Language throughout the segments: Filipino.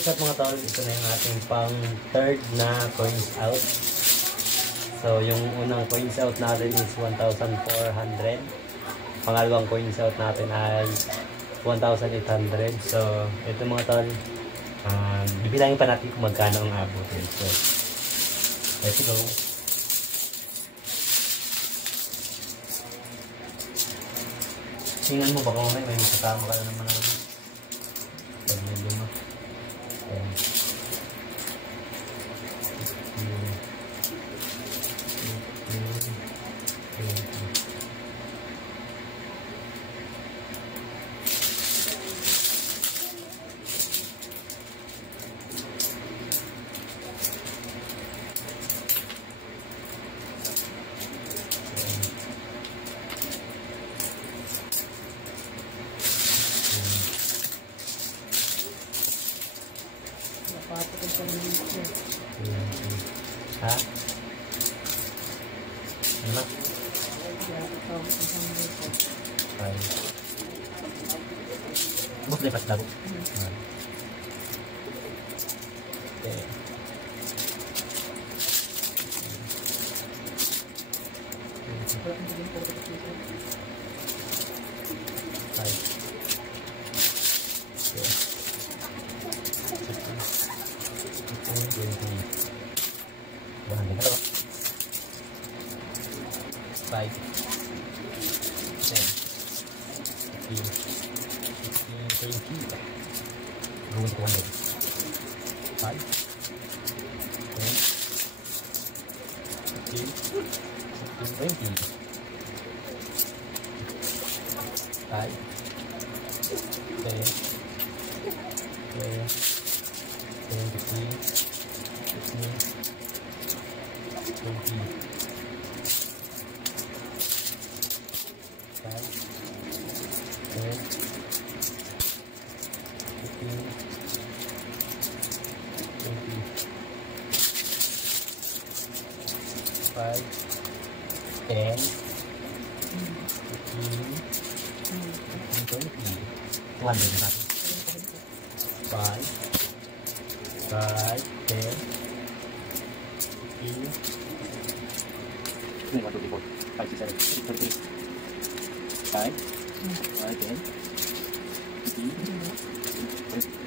what's up mga tol? Ito na yung ating pang third na coins out. So yung unang coins out natin is 1,400. Pangalawang coins out natin ay 1,800. So ito mga tol, bibilangin pa natin kung magkano ang abutin. So let's go. Tingnan mo baka may kasama ka na naman ako. Ha? Ano? Ay. Buk dapat dapat. Okay. Ay. Okay. 5, 10, 15, 20, going to 100. 5, 10, 15, 20, 5, 10, 20. Five, 10, 15, 20. 200 natin. 5, 10, 15, 1, 2, 3, 4, 5, 6, 7, 8, 5, 10, 15, 10,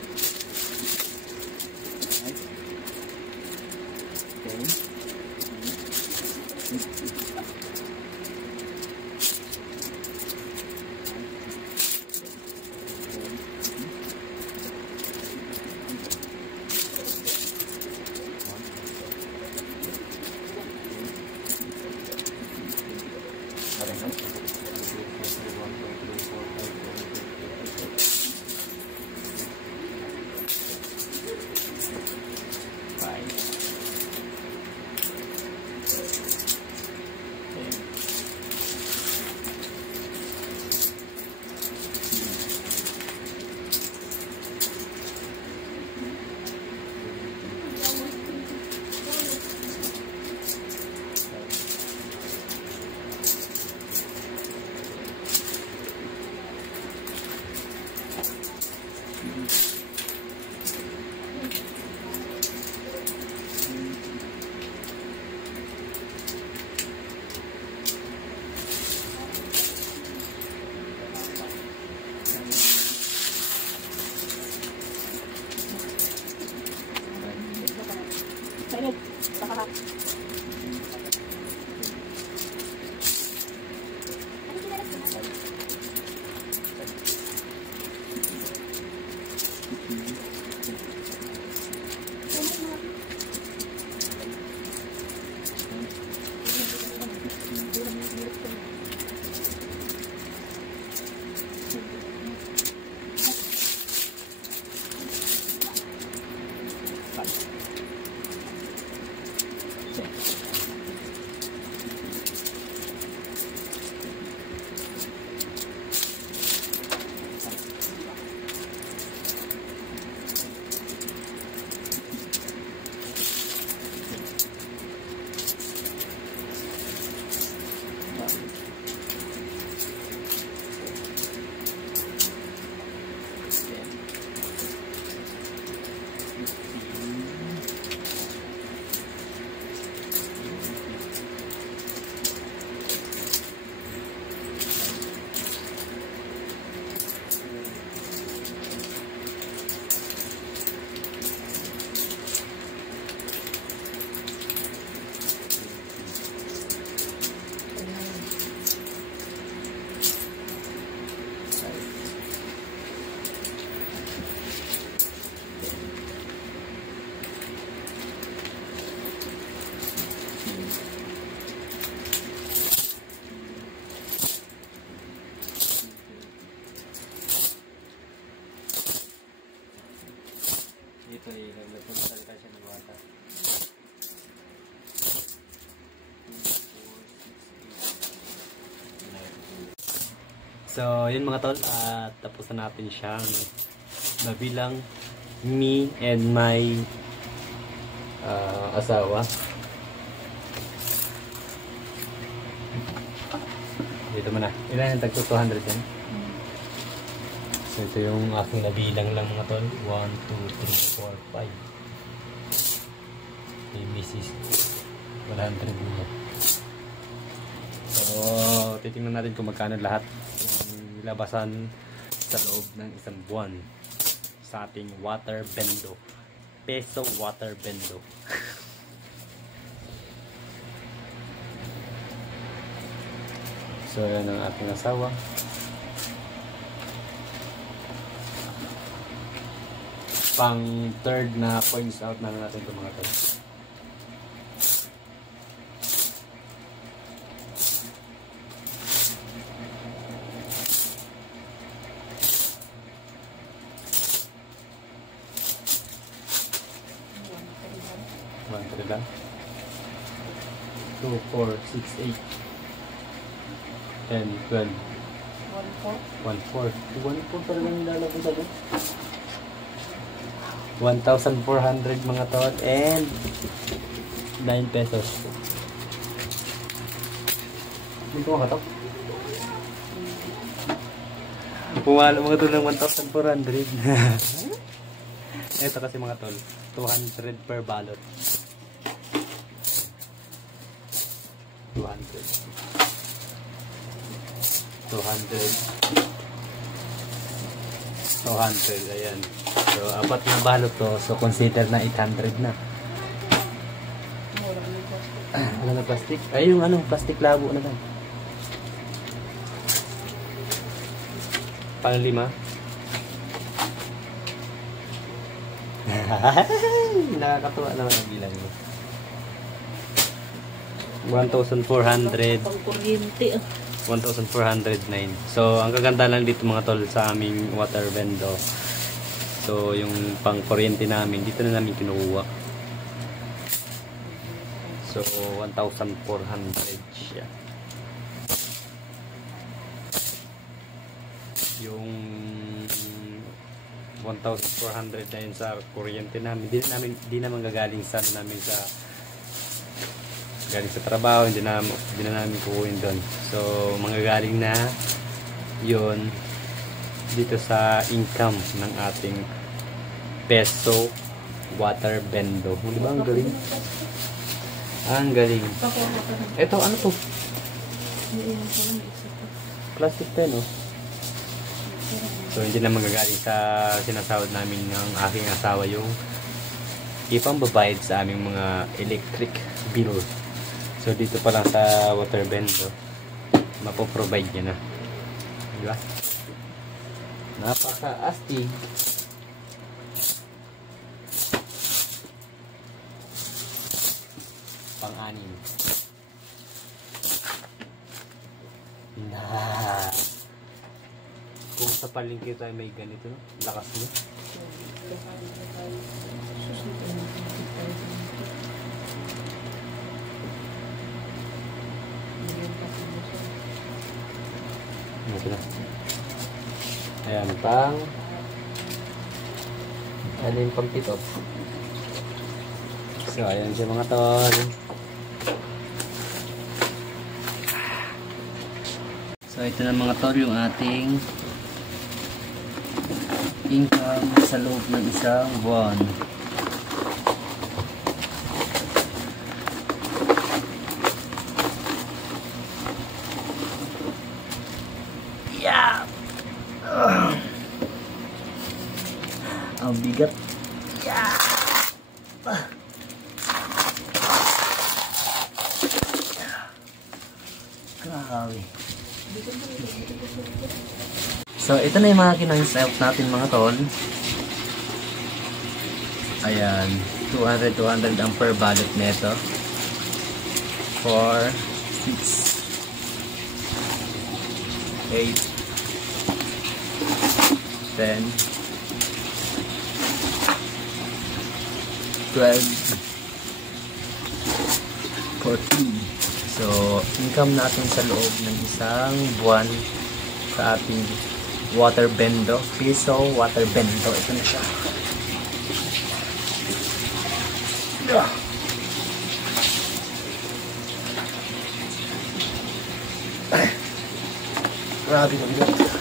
So, yun mga tol, tapos na natin siyang nabilang me and my asawa. Dito mo na. Ilan yung tagto 200 yan? So, ito yung aking nabilang lang mga tol. 1, 2, 3, 4, 5. May misis. 100 niya. So, titingnan natin kung magkano lahat yung labasan sa loob ng isang buwan sa ating water bendo. Peso water bendo. So, yan ang ating asawa. Pang third na points out na natin ito mga tol. Lang. 2, 4, 6, 8 10, 12 1, 4 1, 4 talagang nilalagay sa doon 1,400 mga tol and 9 pesos. Hindi ko makatok. Pumalo mga tol ng 1,400. Ito kasi mga tol 200 per balot. 200, ayan. So, apat na balot to. So, consider na 800 na. Wala na plastic. Ay, yung plastic labo na lang. Pang 5. Nakakatuwa naman ang bilang mo. 1,400 1,409. So, ang kaganda lang dito mga tol sa aming water bendo. So, yung pang kuryente namin, dito na namin kinukuha. So, 1,400 siya. Yung 1,400 na yun sa kuryente namin. Di naman gagaling sa namin sa galing sa trabaho, hindi na namin kukuhin doon. So, manggagaling na yun dito sa income ng ating peso water bendo. Di ba? Ang galing. Ang galing. Ito, ano to? Plastic pen, oh. So, hindi na manggagaling sa sinasahod namin ng aking asawa yung ipambabayad sa aming mga electric bill. So, dito pa lang sa water bendo, mapoprovide niya na. Diba? Napaka-astig. Pang-anim. Na. Kung sa palengke tayo may ganito, no? Lakas mo. Ayan, yung pang titop. So, ayan siya mga tol. So, ito na mga tol yung ating income sa loob ng isang buwan. Yeah! Ang bigat. Yeah! Grabe. So, ito na yung mga kinang-set natin mga tol. Ayan. 200 ang per ballot neto. 4, 6, 8, 10, 12, 14. So, income natin sa loob ng isang buwan sa ating water bendo. Piso water bendo. Ito na siya. Yeah. Grabe na bigat.